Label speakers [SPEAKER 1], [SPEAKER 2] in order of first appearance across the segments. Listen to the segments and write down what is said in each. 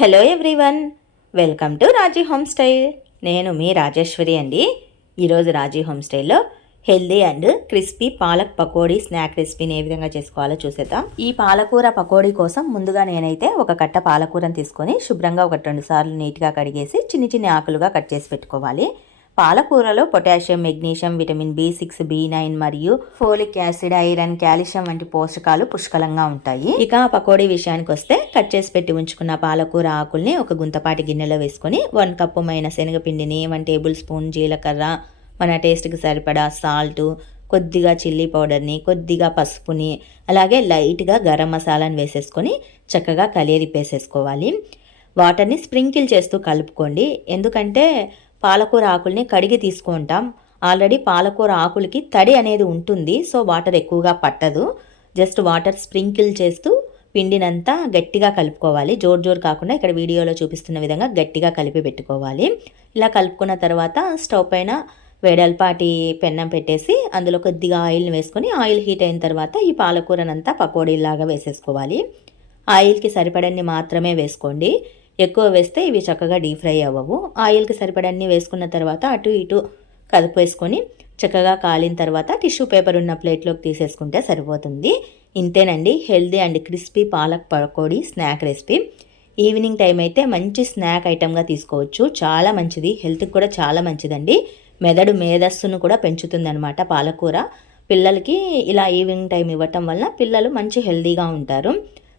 [SPEAKER 1] Hello everyone welcome to Raji home style. నేను మీ రాజేశ్వరి అండి. ఈరోజు రాజీ హోమ్ స్టైల్లో healthy and crispy palak pakodi snack రెసిపీని ఏ విధంగా చేసుకోవాలో చూసేద్దాం. ఈ పాలకూర పకోడీ కోసం ముందుగా నేనైతే ఒక కట్ట పాలకూరని తీసుకొని శుభ్రంగా ఒక రెండు సార్లు నీట్గా కడిగేసి చిన్ని చిన్ని ఆకులుగా కట్ చేసి పెట్టుకోవాలి. పాలకూరలో potassium magnesium vitamin B six B nine మరియు ఫోలిక్ యాసిడ్ ఐరన్ కాల్షియం వంటి పోషకాలు పుష్కలంగా ఉంటాయి. ఇక పకోడీ విషయానికి వస్తే కట్ చేసి పెట్టి ఉంచుకున్న పాలకూర ఆకుల్ని ఒక గుంతపాటి గిన్నెలో వేసుకొని వన్ కప్పు మైన శనగపిండిని వన్ టేబుల్ స్పూన్ జీలకర్ర మన టేస్ట్కి సరిపడా సాల్ట్ కొద్దిగా చిల్లీ పౌడర్ని కొద్దిగా పసుపుని అలాగే లైట్గా గరం మసాలాని వేసేసుకొని చక్కగా కలియరిపేసేసుకోవాలి వాటర్ని స్ప్రింకిల్ చేస్తూ కలుపుకోండి. ఎందుకంటే పాలకూర ఆకుల్ని కడిగి తీసుకుంటాం. ఆల్రెడీ పాలకూర ఆకులకి తడి అనేది ఉంటుంది సో వాటర్ ఎక్కువగా పట్టదు. జస్ట్ వాటర్ స్ప్రింకిల్ చేస్తూ పిండినంతా గట్టిగా కలుపుకోవాలి. జోరు జోరు కాకుండా ఇక్కడ వీడియోలో చూపిస్తున్న విధంగా గట్టిగా కలిపి పెట్టుకోవాలి. ఇలా కలుపుకున్న తర్వాత స్టవ్ పైన వేడల్పాటి పెన్నం పెట్టేసి అందులో కొద్దిగా ఆయిల్ని వేసుకొని ఆయిల్ హీట్ అయిన తర్వాత ఈ పాలకూరనంతా పకోడీలాగా వేసేసుకోవాలి. ఆయిల్కి సరిపడన్ని మాత్రమే వేసుకోండి. ఎక్కువ వేస్తే ఇవి చక్కగా డీప్ ఫ్రై అవ్వవు. ఆయిల్కి సరిపడన్నీ వేసుకున్న తర్వాత అటు ఇటు కదిపేసుకొని చక్కగా కాలిన తర్వాత టిష్యూ పేపర్ ఉన్న ప్లేట్లోకి తీసేసుకుంటే సరిపోతుంది. ఇంతేనండి healthy and crispy palak pakodi snack recipe. Evening time అయితే మంచి స్నాక్ ఐటెంగా తీసుకోవచ్చు. చాలా మంచిది హెల్త్కి కూడా చాలా మంచిదండి. మెదడు మేధస్సును కూడా పెంచుతుందనమాట పాలకూర. పిల్లలకి ఇలా ఈవినింగ్ టైం ఇవ్వటం వల్ల పిల్లలు మంచి హెల్దీగా ఉంటారు.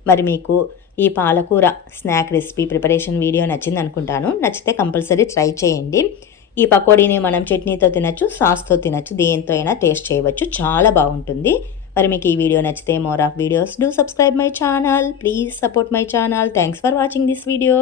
[SPEAKER 1] మరి మీకు ఈ పాలకూర స్నాక్ రెసిపీ ప్రిపరేషన్ వీడియో నచ్చింది అనుకుంటాను. నచ్చితే కంపల్సరీ ట్రై చేయండి. ఈ పకోడీని మనం చట్నీతో తినచ్చు సాస్తో తినచ్చు దేంతో అయినా టేస్ట్ చేయవచ్చు. చాలా బాగుంటుంది. మరి మీకు ఈ వీడియో నచ్చితే more of videos. Do subscribe my channel. Please support my channel. Thanks for watching this video.